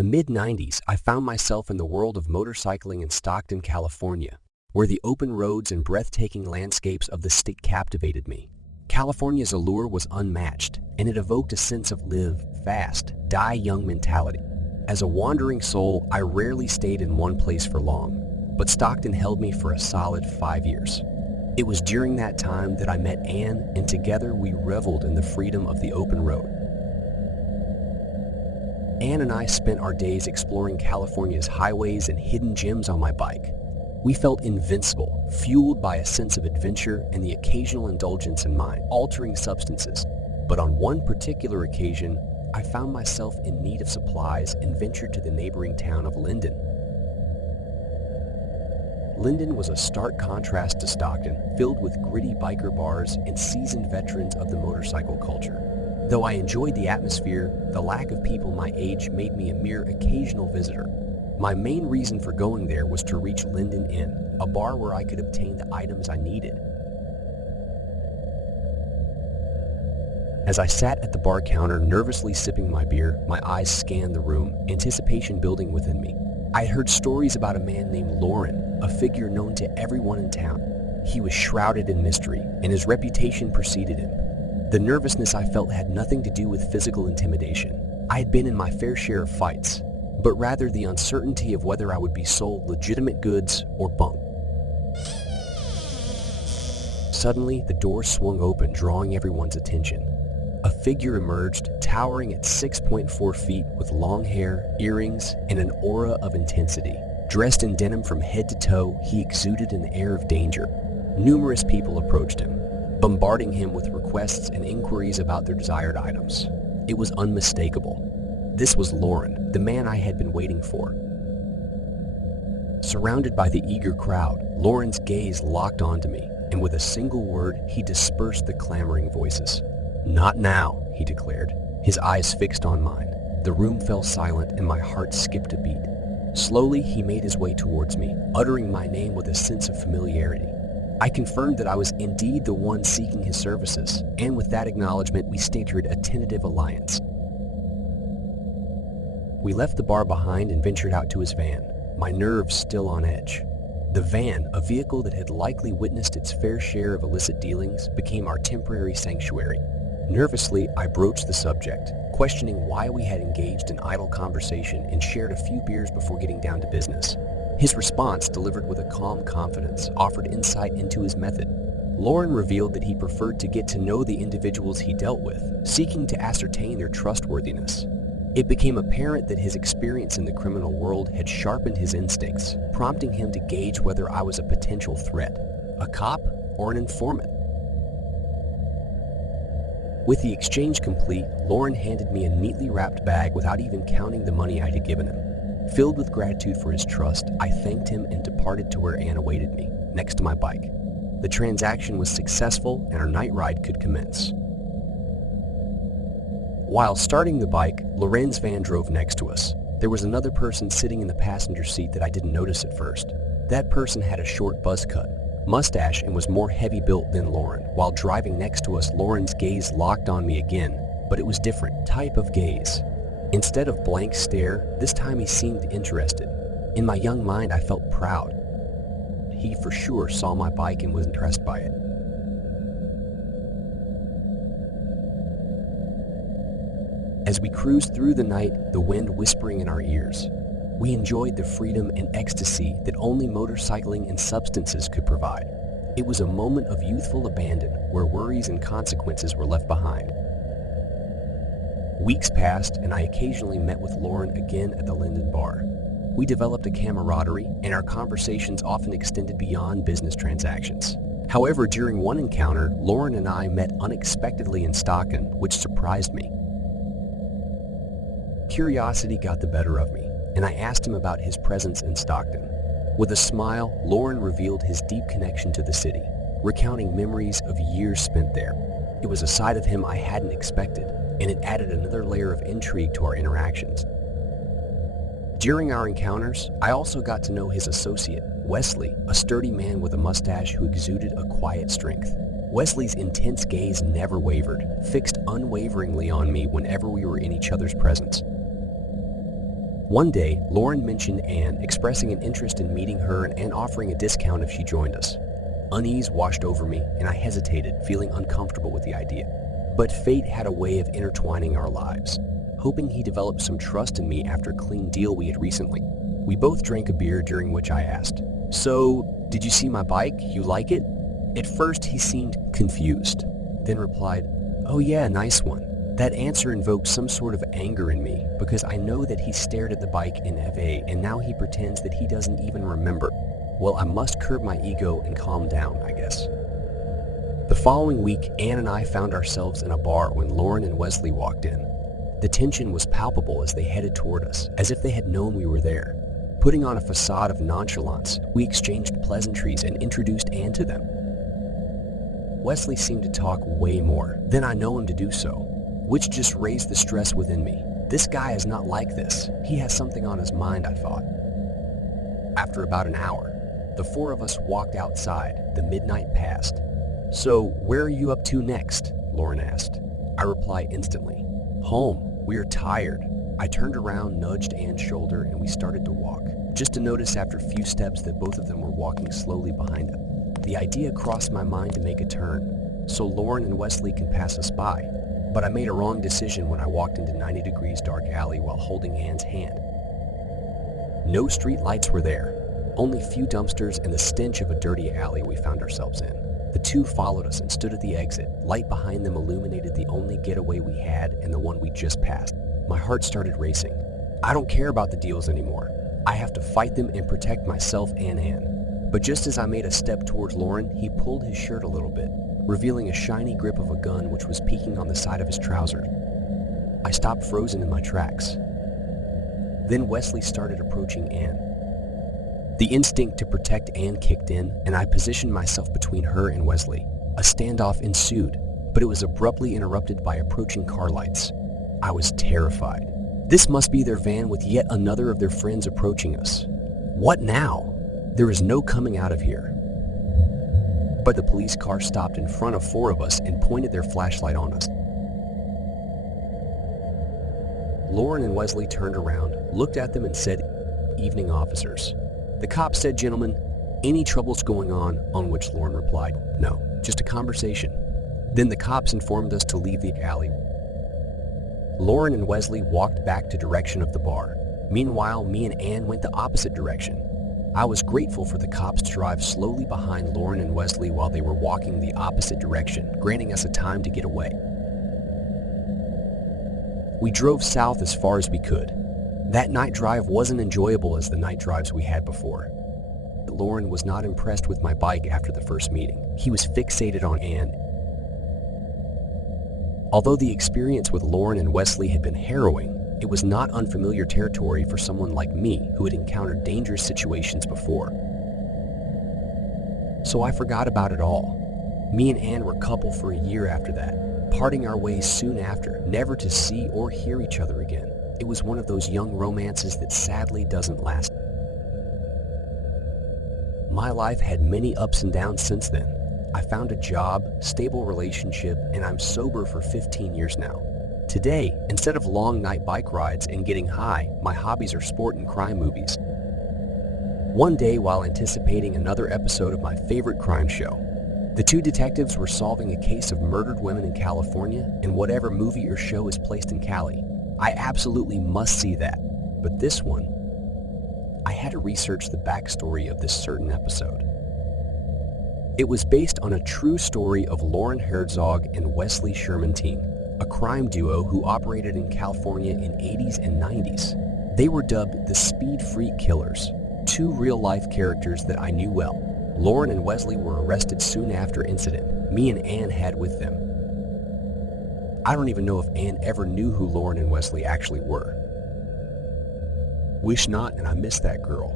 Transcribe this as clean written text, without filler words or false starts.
the mid-90s, I found myself in the world of motorcycling in Stockton, California, where the open roads and breathtaking landscapes of the state captivated me. California's allure was unmatched, and it evoked a sense of live fast, die young mentality. As a wandering soul, I rarely stayed in one place for long, but Stockton held me for a solid 5 years. It was during that time that I met Ann, and together we reveled in the freedom of the open road. Ann and I spent our days exploring California's highways and hidden gems on my bike. We felt invincible, fueled by a sense of adventure and the occasional indulgence in mind-altering substances. But on one particular occasion, I found myself in need of supplies and ventured to the neighboring town of Linden. Linden was a stark contrast to Stockton, filled with gritty biker bars and seasoned veterans of the motorcycle culture. Though I enjoyed the atmosphere, the lack of people my age made me a mere occasional visitor. My main reason for going there was to reach Linden Inn, a bar where I could obtain the items I needed. As I sat at the bar counter, nervously sipping my beer, my eyes scanned the room, anticipation building within me. I had heard stories about a man named Lauren, a figure known to everyone in town. He was shrouded in mystery, and his reputation preceded him. The nervousness I felt had nothing to do with physical intimidation. I had been in my fair share of fights, but rather the uncertainty of whether I would be sold legitimate goods or bunk. Suddenly, the door swung open, drawing everyone's attention. A figure emerged, towering at 6.4 feet with long hair, earrings, and an aura of intensity. Dressed in denim from head to toe, he exuded an air of danger. Numerous people approached him, bombarding him with requests and inquiries about their desired items. It was unmistakable. This was Lauren, the man I had been waiting for. Surrounded by the eager crowd, Lauren's gaze locked onto me, and with a single word, he dispersed the clamoring voices. "Not now," he declared, his eyes fixed on mine. The room fell silent and my heart skipped a beat. Slowly, he made his way towards me, uttering my name with a sense of familiarity. I confirmed that I was indeed the one seeking his services, and with that acknowledgement, we staged a tentative alliance. We left the bar behind and ventured out to his van, my nerves still on edge. The van, a vehicle that had likely witnessed its fair share of illicit dealings, became our temporary sanctuary. Nervously, I broached the subject, questioning why we had engaged in idle conversation and shared a few beers before getting down to business. His response, delivered with a calm confidence, offered insight into his method. Lauren revealed that he preferred to get to know the individuals he dealt with, seeking to ascertain their trustworthiness. It became apparent that his experience in the criminal world had sharpened his instincts, prompting him to gauge whether I was a potential threat, a cop or an informant. With the exchange complete, Lauren handed me a neatly wrapped bag without even counting the money I had given him. Filled with gratitude for his trust, I thanked him and departed to where Ann awaited me, next to my bike. The transaction was successful and our night ride could commence. While starting the bike, Loren's van drove next to us. There was another person sitting in the passenger seat that I didn't notice at first. That person had a short buzz cut, mustache, and was more heavy built than Lauren. While driving next to us, Lauren's gaze locked on me again, but it was different type of gaze. Instead of blank stare, this time he seemed interested. In my young mind, I felt proud. He for sure saw my bike and was impressed by it. As we cruised through the night, the wind whispering in our ears, we enjoyed the freedom and ecstasy that only motorcycling and substances could provide. It was a moment of youthful abandon where worries and consequences were left behind. Weeks passed and I occasionally met with Lauren again at the Linden bar. We developed a camaraderie and our conversations often extended beyond business transactions. However, during one encounter, Lauren and I met unexpectedly in Stockton, which surprised me. Curiosity got the better of me, and I asked him about his presence in Stockton. With a smile, Lauren revealed his deep connection to the city, recounting memories of years spent there. It was a side of him I hadn't expected, and it added another layer of intrigue to our interactions. During our encounters, I also got to know his associate, Wesley, a sturdy man with a mustache who exuded a quiet strength. Wesley's intense gaze never wavered, fixed unwaveringly on me whenever we were in each other's presence. One day, Lauren mentioned Anne, expressing an interest in meeting her and offering a discount if she joined us. Unease washed over me, and I hesitated, feeling uncomfortable with the idea. But fate had a way of intertwining our lives. Hoping he developed some trust in me after a clean deal we had recently, we both drank a beer, during which I asked, "So, did you see my bike? You like it?" At first, he seemed confused, then replied, "Oh yeah, nice one." That answer invoked some sort of anger in me because I know that he stared at the bike in FA and now he pretends that he doesn't even remember. Well, I must curb my ego and calm down, I guess. The following week, Anne and I found ourselves in a bar when Lauren and Wesley walked in. The tension was palpable as they headed toward us, as if they had known we were there. Putting on a facade of nonchalance, we exchanged pleasantries and introduced Anne to them. Wesley seemed to talk way more than I know him to do so, which just raised the stress within me. This guy is not like this. He has something on his mind, I thought. After about an hour, the four of us walked outside. The midnight passed. "So, where are you up to next?" Lauren asked. I replied instantly, "Home. We are tired." I turned around, nudged Anne's shoulder, and we started to walk, just to notice after a few steps that both of them were walking slowly behind us. The idea crossed my mind to make a turn, so Lauren and Wesley can pass us by. But I made a wrong decision when I walked into 90 Degrees dark alley while holding Anne's hand. No street lights were there, only few dumpsters and the stench of a dirty alley we found ourselves in. The two followed us and stood at the exit. Light behind them illuminated the only getaway we had and the one we just passed. My heart started racing. I don't care about the deals anymore. I have to fight them and protect myself and Anne. But just as I made a step towards Lauren, he pulled his shirt a little bit, revealing a shiny grip of a gun which was peeking on the side of his trousers. I stopped frozen in my tracks. Then Wesley started approaching Anne. The instinct to protect Anne kicked in, and I positioned myself between her and Wesley. A standoff ensued, but it was abruptly interrupted by approaching car lights. I was terrified. This must be their van with yet another of their friends approaching us. What now? There is no coming out of here. But the police car stopped in front of four of us and pointed their flashlight on us. Lauren and Wesley turned around, looked at them and said, "Evening, officers." The cop said, "Gentlemen, any troubles going on which Lauren replied, "No, just a conversation." Then the cops informed us to leave the alley. Lauren and Wesley walked back to direction of the bar. Meanwhile, me and Anne went the opposite direction. I was grateful for the cops to drive slowly behind Lauren and Wesley while they were walking the opposite direction, granting us a time to get away. We drove south as far as we could. That night drive wasn't enjoyable as the night drives we had before. Lauren was not impressed with my bike after the first meeting. He was fixated on Anne. Although the experience with Lauren and Wesley had been harrowing, it was not unfamiliar territory for someone like me who had encountered dangerous situations before. So I forgot about it all. Me and Anne were coupled for a year after that, parting our ways soon after, never to see or hear each other again. It was one of those young romances that sadly doesn't last. My life had many ups and downs since then. I found a job, stable relationship, and I'm sober for 15 years now. Today, instead of long night bike rides and getting high, my hobbies are sport and crime movies. One day, while anticipating another episode of my favorite crime show, the two detectives were solving a case of murdered women in California, and whatever movie or show is placed in Cali, I absolutely must see that. But this one, I had to research the backstory of this certain episode. It was based on a true story of Lauren Herzog and Wesley Sherman-Teen, a crime duo who operated in California in 80s and 90s. They were dubbed the Speed Freak Killers, two real-life characters that I knew well. Lauren and Wesley were arrested soon after incident me and Anne had with them. I don't even know if Anne ever knew who Lauren and Wesley actually were. Wish not, and I miss that girl.